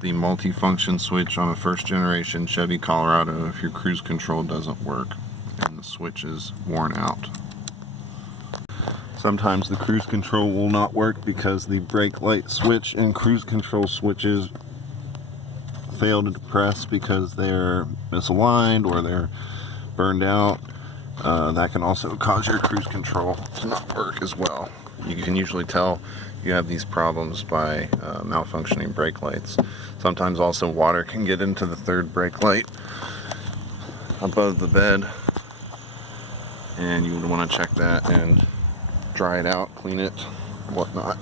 The multifunction switch on a first generation Chevy Colorado if your cruise control doesn't work and the switch is worn out. Sometimes the cruise control will not work because the brake light switch and cruise control switches fail to press because they're misaligned or they're burned out. That can also cause your cruise control to not work as well. You can usually tell you have these problems by malfunctioning brake lights. Sometimes also water can get into the third brake light above the bed, and you would want to check that and dry it out, clean it, whatnot.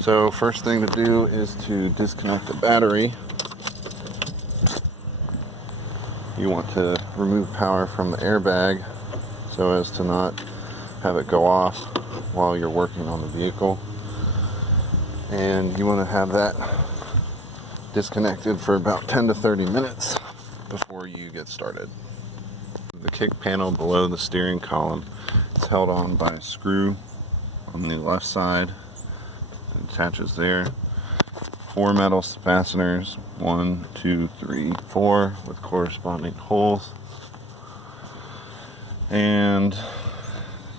So first thing to do is to disconnect the battery. You want to remove power from the airbag so as to not have it go off while you're working on the vehicle. And you want to have that disconnected for about 10 to 30 minutes before you get started. The kick panel below the steering column is held on by a screw on the left side. It attaches there. 4 metal fasteners, 1, 2, 3, 4, with corresponding holes. And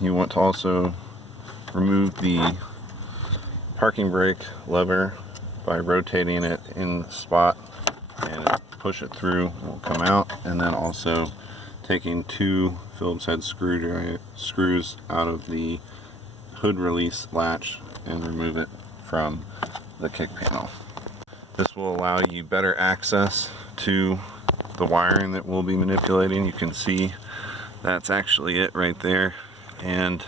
you want to also remove the parking brake lever by rotating it in the spot and push it through, it will come out. And then also taking 2 Phillips head screws out of the hood release latch and remove it from the kick panel. This will allow you better access to the wiring that we'll be manipulating. You can see that's actually it right there, and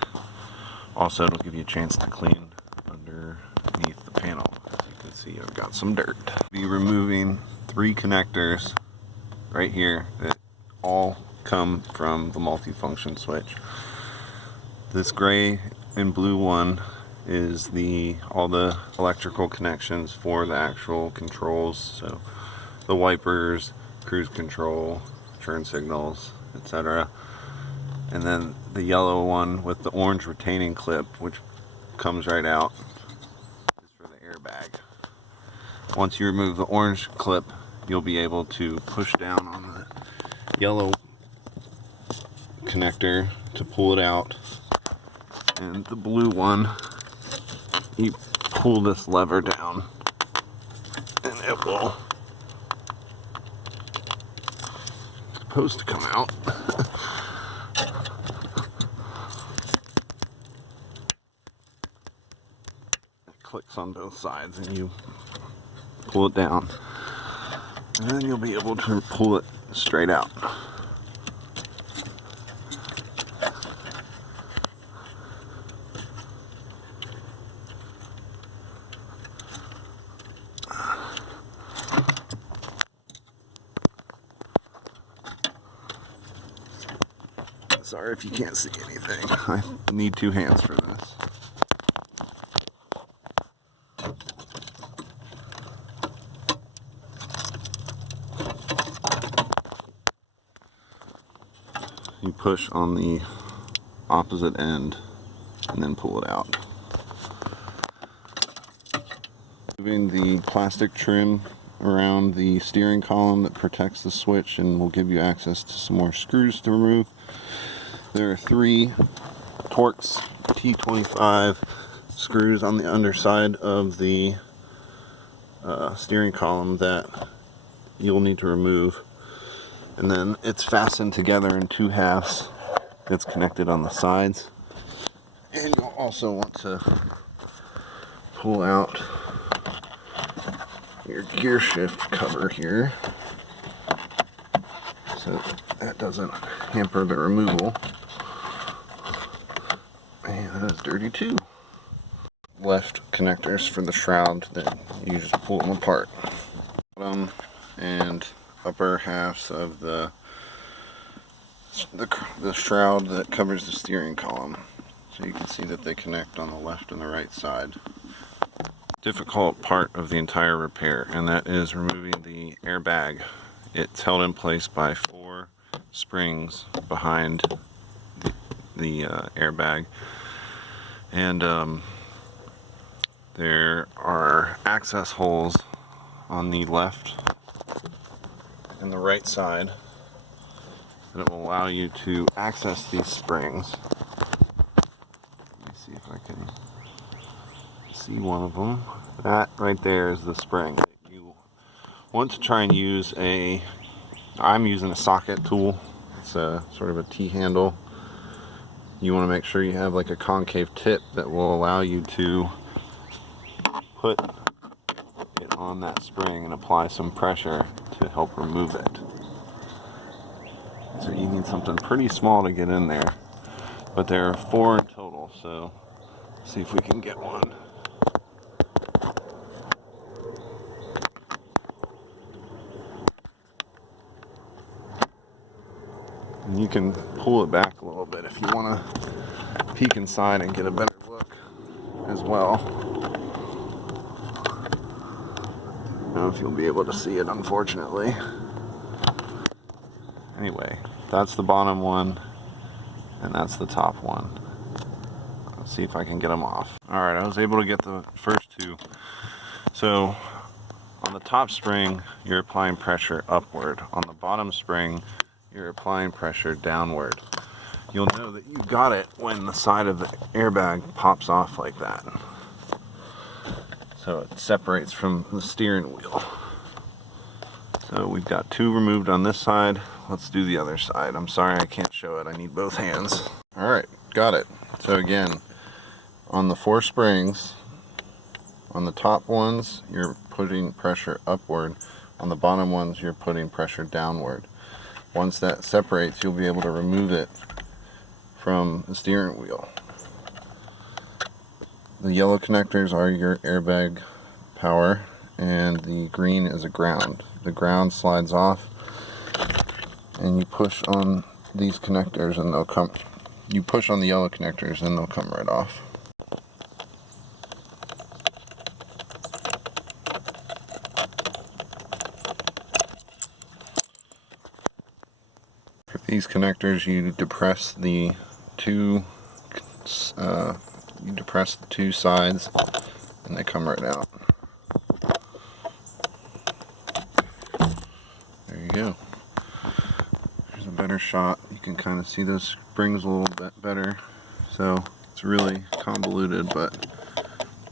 also it'll give you a chance to clean underneath the panel. As you can see, I've got some dirt. I'll be removing 3 connectors right here that all come from the multifunction switch. This gray and blue one is all the electrical connections for the actual controls, so the wipers, cruise control, turn signals, etc. And then the yellow one with the orange retaining clip, which comes right out, is for the airbag. Once you remove the orange clip, you'll be able to push down on the yellow connector to pull it out, and the blue one, you pull this lever down and it will supposed to come out. It clicks on both sides and you pull it down, and then you'll be able to pull it straight out. Sorry if you can't see anything. I need 2 hands for this. You push on the opposite end and then pull it out. Moving the plastic trim around the steering column that protects the switch and will give you access to some more screws to remove. There are 3 Torx T25 screws on the underside of the steering column that you'll need to remove, and then it's fastened together in 2 halves that's connected on the sides. And you'll also want to pull out your gear shift cover here so that doesn't hamper the removal. And that is dirty too. Left connectors for the shroud that you just pull them apart. Bottom and upper halves of the shroud that covers the steering column. So you can see that they connect on the left and the right side. Difficult part of the entire repair, and that is removing the airbag. It's held in place by 4 springs behind the airbag, and there are access holes on the left and the right side, and it will allow you to access these springs. Let me see if I can see one of them. That right there is the spring. You want to try and use I'm using a socket tool. It's a sort of a T-handle. You want to make sure you have like a concave tip that will allow you to put it on that spring and apply some pressure to help remove it. So you need something pretty small to get in there, but there are 4 in total, so see if we can get one. And you can pull it back a little bit if you want to peek inside and get a better look as well. I don't know if you'll be able to see it, unfortunately. Anyway, that's the bottom one, and that's the top one. Let's see if I can get them off. Alright, I was able to get the first 2. So, on the top spring, you're applying pressure upward. On the bottom spring, you're applying pressure downward. You'll know that you got it when the side of the airbag pops off like that. So it separates from the steering wheel. So we've got 2 removed on this side. Let's do the other side. I'm sorry I can't show it. I need both hands. Alright, got it. So again, on the 4 springs, on the top ones, you're putting pressure upward. On the bottom ones, you're putting pressure downward. Once that separates, you'll be able to remove it from the steering wheel. The yellow connectors are your airbag power, and the green is a ground. The ground slides off, and you push on these connectors and they'll come. You push on the yellow connectors and they'll come right off. For these connectors, you depress the 2 sides, and they come right out. There you go. Here's a better shot. You can kind of see those springs a little bit better. So it's really convoluted, but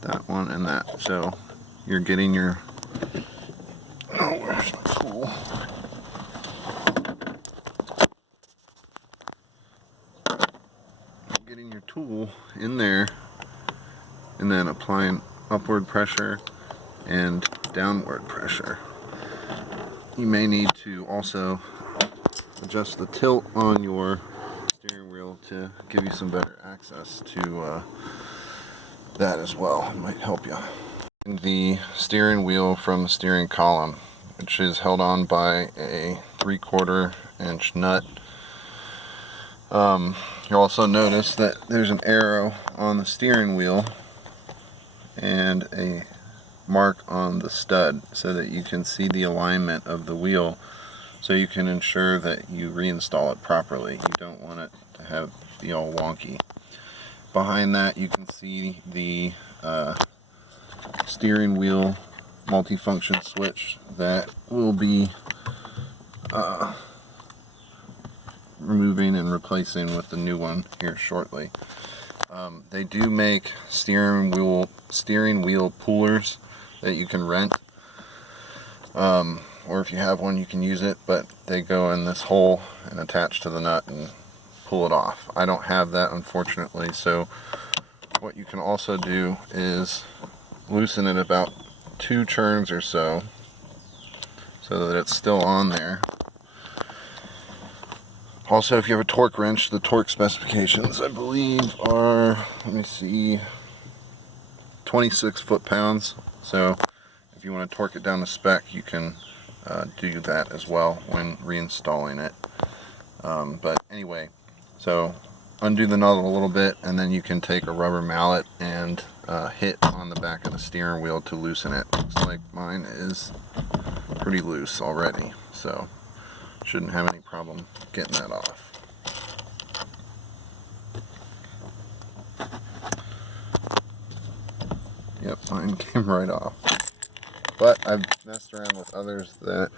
that one and that. So you're getting your, oh, where's my tool? Getting your tool in there and then applying upward pressure and downward pressure. You may need to also adjust the tilt on your steering wheel to give you some better access to that as well. It might help you. The steering wheel from the steering column, which is held on by a 3/4 inch nut. You'll also notice that there's an arrow on the steering wheel and a mark on the stud so that you can see the alignment of the wheel, so you can ensure that you reinstall it properly. You don't want it to be all wonky. Behind that, you can see the steering wheel multifunction switch that will be removing and replacing with the new one here shortly. They do make steering wheel pullers that you can rent, or if you have one you can use it, but they go in this hole and attach to the nut and pull it off. I don't have that, unfortunately, so what you can also do is loosen it about 2 turns or so that it's still on there. Also, if you have a torque wrench, the torque specifications, I believe, are, let me see, 26 foot-pounds. So if you want to torque it down to spec, you can do that as well when reinstalling it. But anyway, so undo the nozzle a little bit, and then you can take a rubber mallet and hit on the back of the steering wheel to loosen it. Looks like mine is pretty loose already, so shouldn't have any problem getting that off. Yep, mine came right off. but I've messed around with others that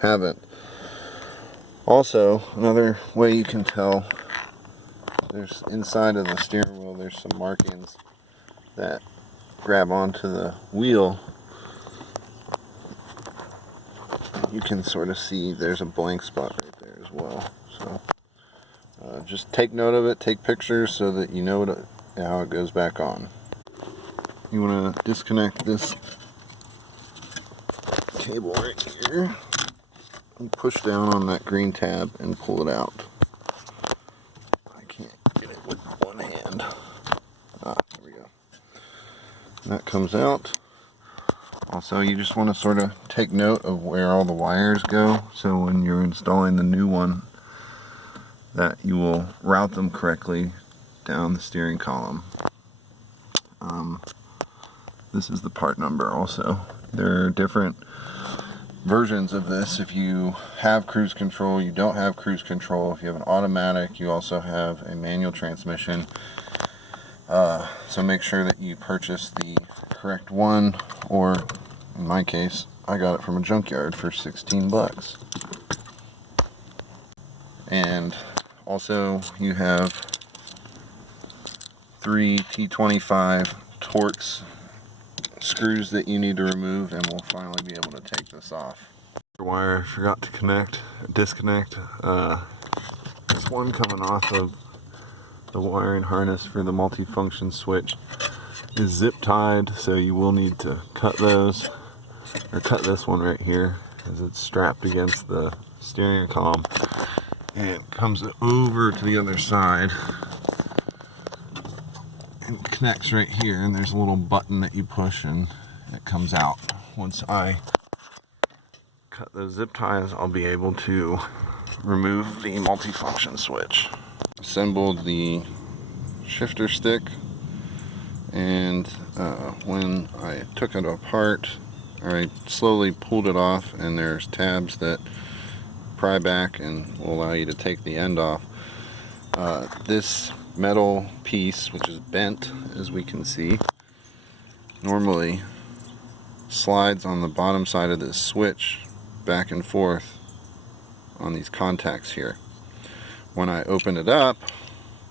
haven't. Also, another way you can tell, there's inside of the steering wheel, there's some markings that grab onto the wheel. You can sort of see there's a blank spot right there as well. So just take note of it, take pictures so that you know how it goes back on. You want to disconnect this cable right here. You push down on that green tab and pull it out. I can't get it with one hand. There we go. And that comes out. Also, you just want to sort of take note of where all the wires go, so when you're installing the new one, that you will route them correctly down the steering column. This is the part number also. There are different versions of this. If you have cruise control, you don't have cruise control. If you have an automatic, you also have a manual transmission. So make sure that you purchase the correct one, or in my case, I got it from a junkyard for 16 bucks. And also you have 3 T25 Torx screws that you need to remove, and we'll finally be able to take this off. The wire I forgot to disconnect. This one coming off of the wiring harness for the multifunction switch is zip tied, so you will need to cut those, or cut this one right here, as it's strapped against the steering column, and it comes over to the other side and connects right here, and there's a little button that you push and it comes out. Once I cut those zip ties, I'll be able to remove the multifunction switch. Assembled the shifter stick, and when I took it apart, I slowly pulled it off, and there's tabs that pry back and will allow you to take the end off. This metal piece, which is bent as we can see, normally slides on the bottom side of this switch back and forth on these contacts here. When I opened it up,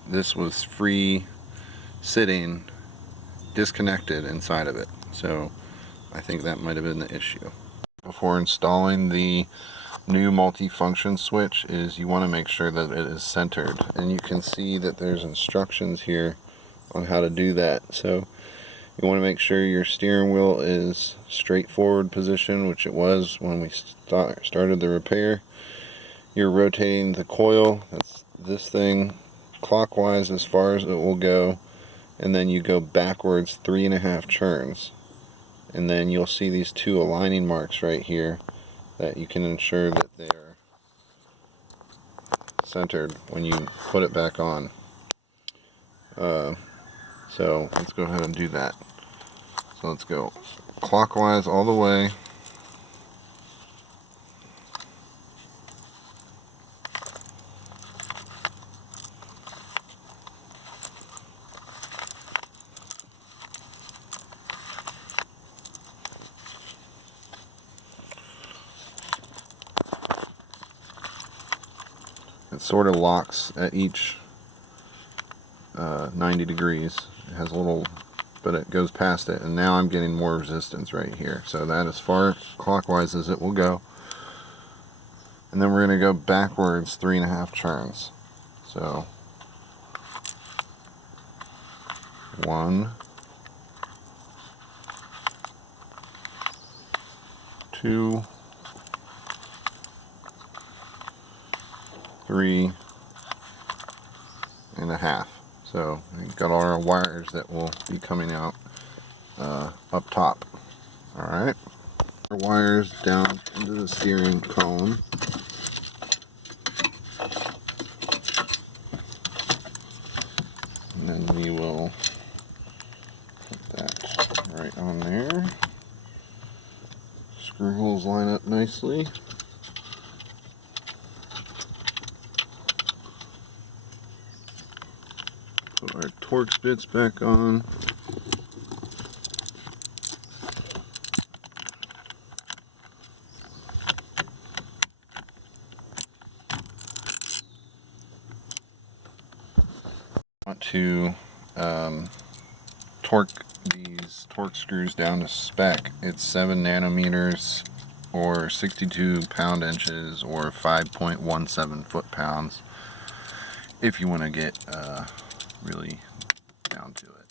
this was free sitting, disconnected inside of it. So I think that might have been the issue. Before installing the new multifunction switch, is you want to make sure that it is centered, and you can see that there's instructions here on how to do that. So you want to make sure your steering wheel is straight forward position, which it was when we started the repair. You're rotating the coil, that's this thing, clockwise as far as it will go, and then you go backwards 3.5 turns, and then you'll see these 2 aligning marks right here that you can ensure that they are centered when you put it back on. So let's go ahead and do that. So let's go clockwise all the way. It sort of locks at each 90 degrees. It has a little, but it goes past it, and now I'm getting more resistance right here. So that as far clockwise as it will go. And then we're going to go backwards 3.5 turns. So 1, 2, 3.5. So we've got all our wires that will be coming out up top. Alright. Our wires down into the steering column. And then we will put that right on there. Screw holes line up nicely. Put our Torx bits back on. to torque these torque screws down to spec. It's 7 nanometers or 62 pound-inches or 5.17 foot-pounds if you want to get really down to it.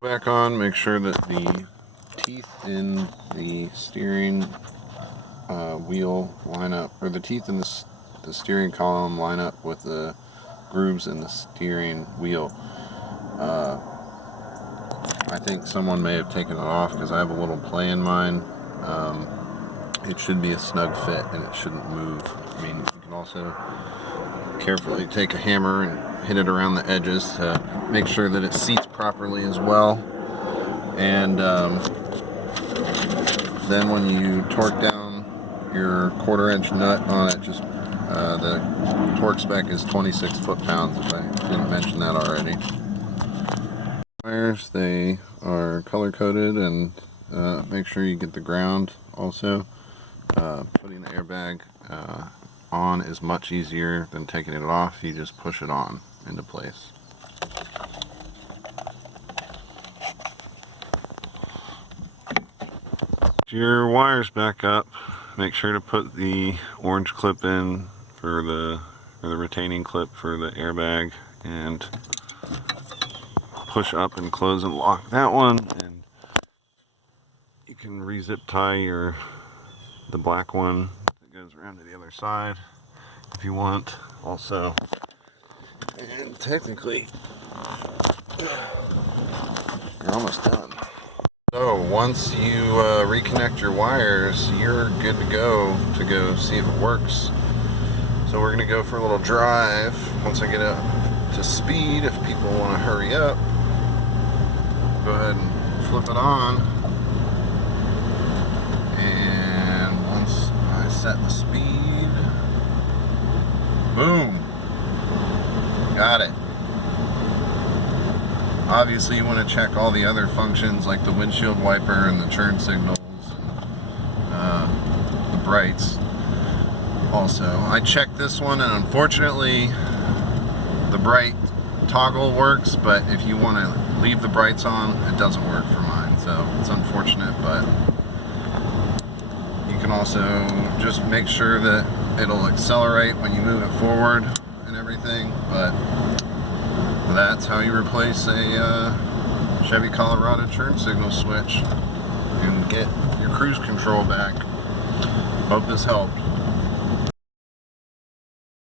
Back on, make sure that the teeth in the steering wheel line up, or the teeth in the steering column line up with the grooves in the steering wheel. I think someone may have taken it off because I have a little play in mine. It should be a snug fit and it shouldn't move. I mean, you can also carefully take a hammer and hit it around the edges to make sure that it seats properly as well. And then when you torque down your 1/4 inch nut on it, just the torque spec is 26 foot-pounds, if I didn't mention that already. Wires, they are color-coded, and make sure you get the ground also. Putting the airbag on is much easier than taking it off. You just push it on into place. Your wires back up. Make sure to put the orange clip in for the retaining clip for the airbag, and push up and close and lock that one. And you can re-zip tie the black one that goes around to the other side if you want also. And technically you're almost done. So once you reconnect your wires, you're good to go see if it works. So we're going to go for a little drive. Once I get up to speed, if people want to hurry up, go ahead and flip it on. And once I set the speed, boom, got it. Obviously you want to check all the other functions like the windshield wiper and the turn signals and the brights. Also, I checked this one, and unfortunately the bright toggle works, but if you want to leave the brights on, it doesn't work for mine, so it's unfortunate. But you can also just make sure that it'll accelerate when you move it forward and everything. But that's how you replace a Chevy Colorado turn signal switch and get your cruise control back. Hope this helped.